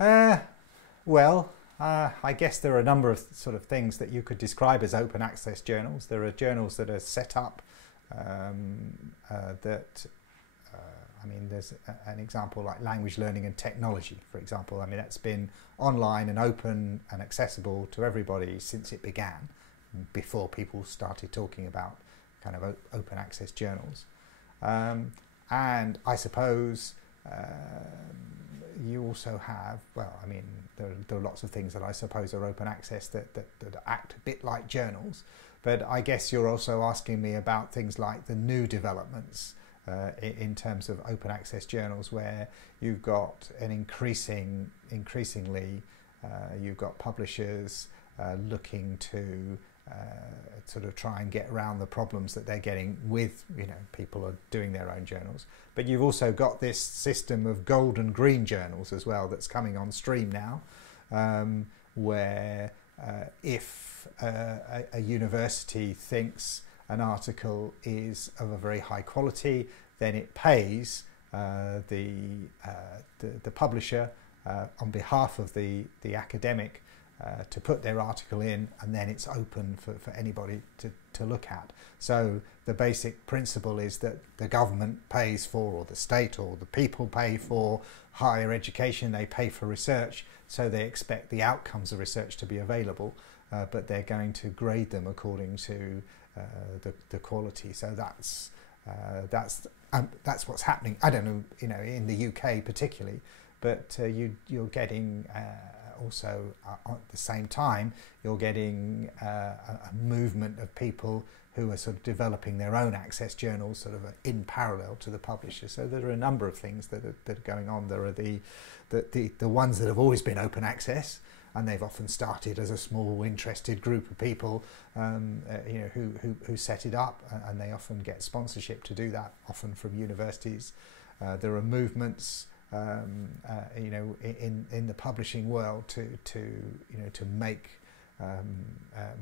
Uh, I guess there are a number of sort of things that you could describe as open access journals. There are journals that are set up that, I mean, there's an example like language learning and technology, for example. I mean, that's been online and open and accessible to everybody since it began, before people started talking about kind of open access journals. And I suppose you also have, well, I mean, there are lots of things that I suppose are open access that act a bit like journals, but I guess you're also asking me about things like the new developments in terms of open access journals, where you've got an increasingly you've got publishers looking to sort of try and get around the problems that they're getting with, people are doing their own journals. But you've also got this system of gold and green journals as well that's coming on stream now, where if a university thinks an article is of a very high quality, then it pays the publisher on behalf of the academic to put their article in, and then it's open for anybody to look at. So the basic principle is that the government pays for, or the state or the people pay for higher education, they pay for research, so they expect the outcomes of research to be available, but they're going to grade them according to the quality. So that's what's happening. I don't know, in the UK particularly, but you're getting also at the same time you're getting a movement of people who are sort of developing their own access journals sort of in parallel to the publisher. So there are a number of things that are going on. There are the ones that have always been open access, and they've often started as a small interested group of people who set it up, and they often get sponsorship to do that, often from universities. There are movements in the publishing world to make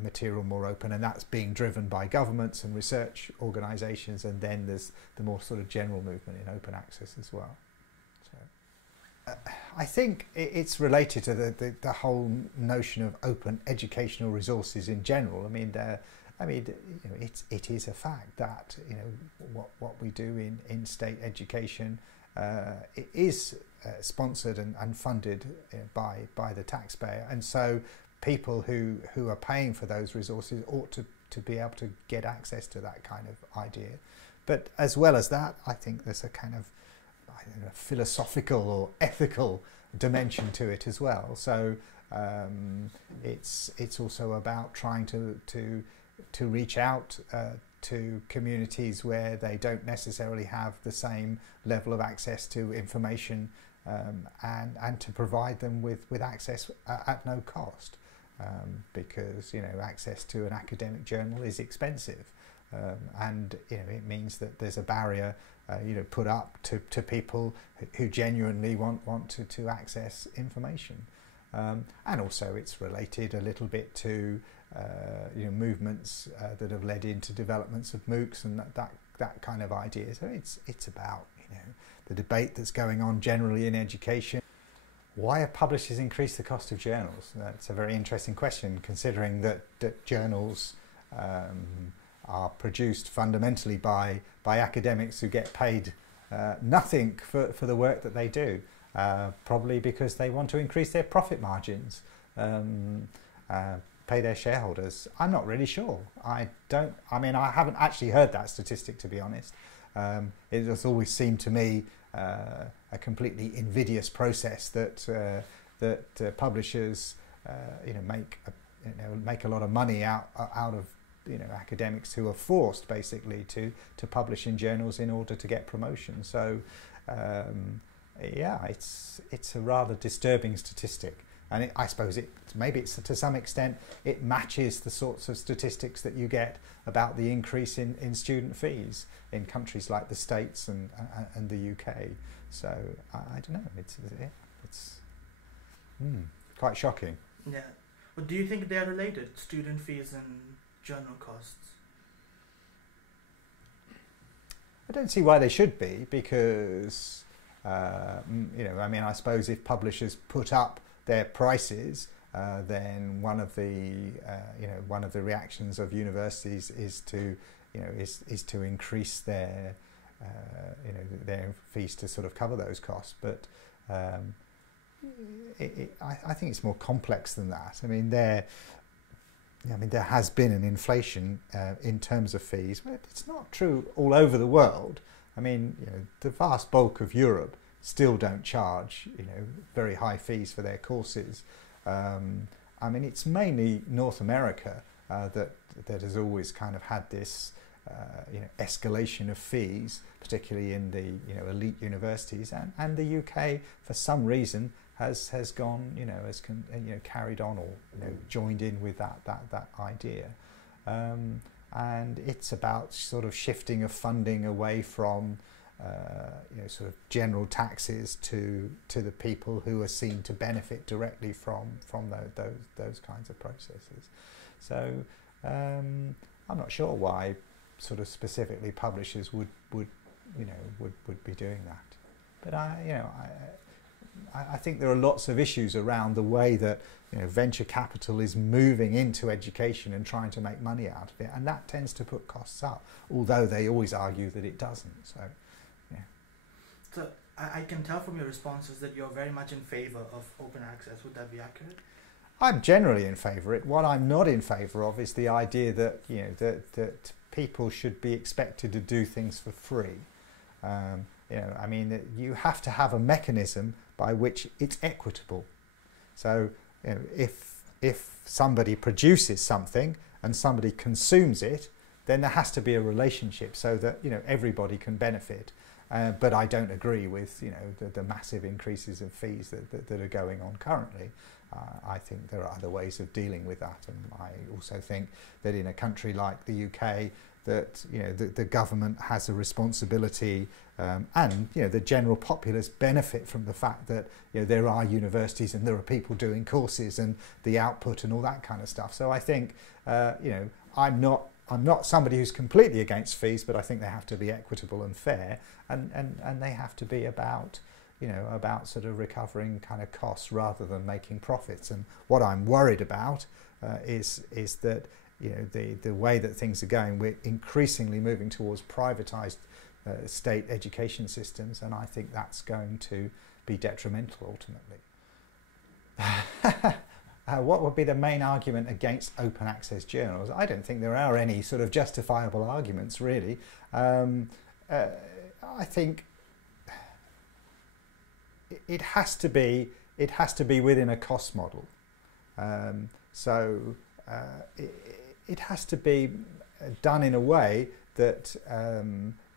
material more open, and that's being driven by governments and research organisations. And then there's the more sort of general movement in open access as well. So I think it's related to the whole notion of open educational resources in general. It is a fact that what we do in state education it is sponsored and funded by the taxpayer, and so people who are paying for those resources ought to be able to get access to that kind of idea. But as well as that, I think there's a kind of, I don't know, philosophical or ethical dimension to it as well. So it's also about trying to reach out to communities where they don't necessarily have the same level of access to information, and to provide them with access at no cost, because access to an academic journal is expensive, and it means that there's a barrier put up to people who genuinely want to access information. And also it's related a little bit to movements that have led into developments of MOOCs and that kind of idea. So it's about the debate that's going on generally in education. Why have publishers increased the cost of journals? That's a very interesting question, considering that journals are produced fundamentally by academics who get paid nothing for the work that they do, probably because they want to increase their profit margins, pay their shareholders. I'm not really sure. I haven't actually heard that statistic, to be honest. It has always seemed to me a completely invidious process that publishers make a lot of money out of academics who are forced basically to publish in journals in order to get promotion. So yeah, it's a rather disturbing statistic, and I suppose maybe it's to some extent it matches the sorts of statistics that you get about the increase in student fees in countries like the States and the UK. So I don't know, it's quite shocking. Yeah. But do you think they are related, student fees and journal costs? I don't see why they should be, because You know, I mean, I suppose if publishers put up their prices, then one of the reactions of universities is to, you know, is to increase their their fees to sort of cover those costs. But I think it's more complex than that. I mean, there has been an inflation in terms of fees, but it's not true all over the world. I mean, you know, the vast bulk of Europe still don't charge, you know, very high fees for their courses. I mean, it's mainly North America that has always kind of had this, you know, escalation of fees, particularly in the, you know, elite universities, and the UK for some reason has gone, you know, carried on, or, you know, joined in with that idea. And it's about sort of shifting of funding away from you know, sort of general taxes to the people who are seen to benefit directly from those kinds of processes. So I'm not sure why sort of specifically publishers would be doing that. But I think there are lots of issues around the way that, you know, venture capital is moving into education and trying to make money out of it, and that tends to put costs up, although they always argue that it doesn't. So, yeah. So I can tell from your responses that you're very much in favour of open access. Would that be accurate? I'm generally in favour of it. What I'm not in favour of is the idea that, you know, that people should be expected to do things for free. You know, I mean, you have to have a mechanism by which it's equitable. So, you know, if somebody produces something and somebody consumes it, then there has to be a relationship so that, you know, everybody can benefit. But I don't agree with, you know, the massive increases of fees that are going on currently. I think there are other ways of dealing with that, and I also think that in a country like the UK, that, you know, the government has a responsibility, and, you know, the general populace benefit from the fact that, you know, there are universities and there are people doing courses and the output and all that kind of stuff. So I think, you know, I'm not somebody who's completely against fees, but I think they have to be equitable and fair, and they have to be about, you know, about sort of recovering kind of costs rather than making profits. And what I'm worried about is that, you know, the way that things are going, we're increasingly moving towards privatised state education systems, and I think that's going to be detrimental ultimately. What would be the main argument against open access journals? I don't think there are any sort of justifiable arguments, really. I think it has to be within a cost model. It has to be done in a way that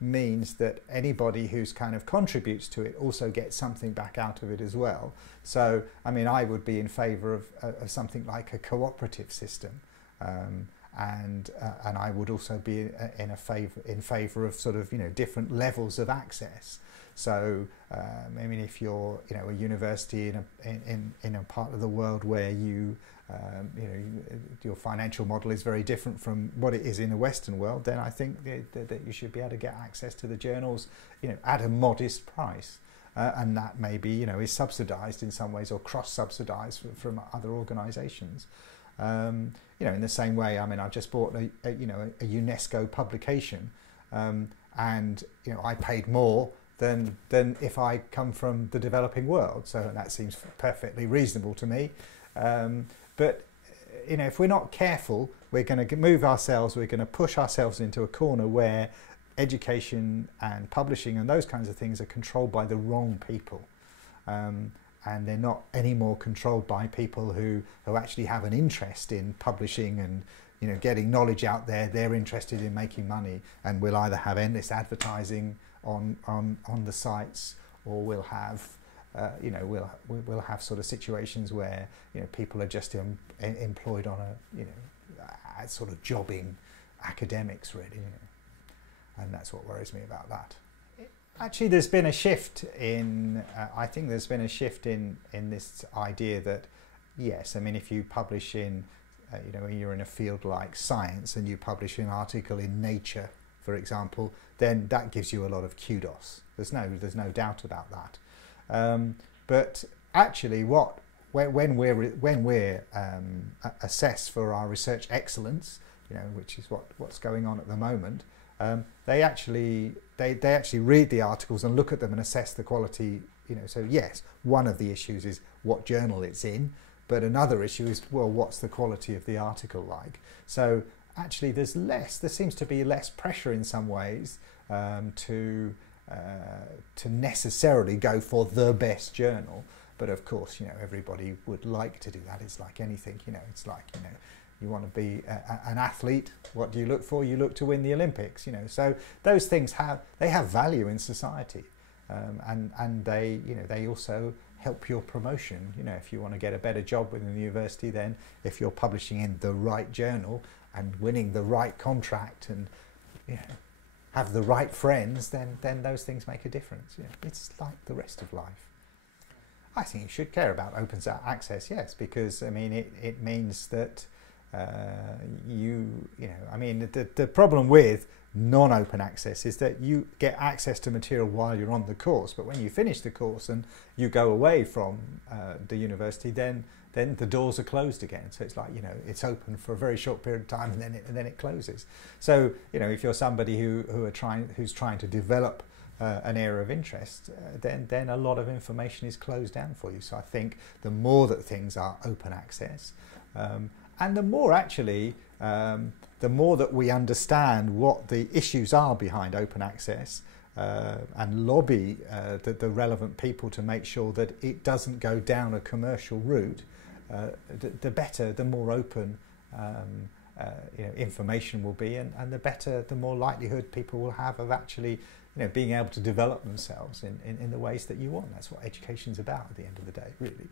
means that anybody who's kind of contributes to it also gets something back out of it as well. So, I mean, I would be in favour of something like a cooperative system, and I would also be in favour of sort of, you know, different levels of access. So, I mean, if you're, you know, a university in a part of the world where you know, your financial model is very different from what it is in the Western world, then I think that you should be able to get access to the journals, you know, at a modest price, and that maybe, you know, is subsidised in some ways or cross-subsidised from other organisations. You know, in the same way, I mean, I just bought a UNESCO publication, and, you know, I paid more than if I come from the developing world, so that seems perfectly reasonable to me. But, you know, if we're not careful, we're going to move ourselves, we're going to push ourselves into a corner where education and publishing and those kinds of things are controlled by the wrong people. And they're not anymore controlled by people who actually have an interest in publishing and, you know, getting knowledge out there. They're interested in making money, and we'll either have endless advertising on the sites, or we'll have you know, we'll have sort of situations where, you know, people are just employed on a, you know, sort of jobbing academics, really, you know, and that's what worries me about that. Actually, there's been a shift in, I think there's been a shift in this idea that, yes, I mean, if you publish in, you know, you're in a field like science and you publish an article in Nature, for example, then that gives you a lot of kudos. There's no doubt about that. But actually, when we're assessed for our research excellence, which is what's going on at the moment, they actually read the articles and look at them and assess the quality. So yes, one of the issues is what journal it's in, but another issue is, well, what's the quality of the article like? So actually, there seems to be less pressure in some ways to necessarily go for the best journal. But of course, everybody would like to do that. It's like anything, it's like, you want to be an athlete. What do you look for? You look to win the Olympics, So those things have value in society, and they also help your promotion. If you want to get a better job within the university, then if you're publishing in the right journal and winning the right contract and have the right friends, then those things make a difference. It's like the rest of life. I think you should care about open access, yes, because I mean it means that the problem with non-open access is that you get access to material while you're on the course, but when you finish the course and you go away from the university, then the doors are closed again. So it's like, it's open for a very short period of time and then it closes. So if you're somebody who's trying to develop an area of interest, then a lot of information is closed down for you. So I think the more that things are open access, and the more actually, the more that we understand what the issues are behind open access, and lobby the relevant people to make sure that it doesn't go down a commercial route, the better, the more open information will be, and the more likelihood people will have of actually being able to develop themselves in the ways that you want. That's what education's about at the end of the day, really.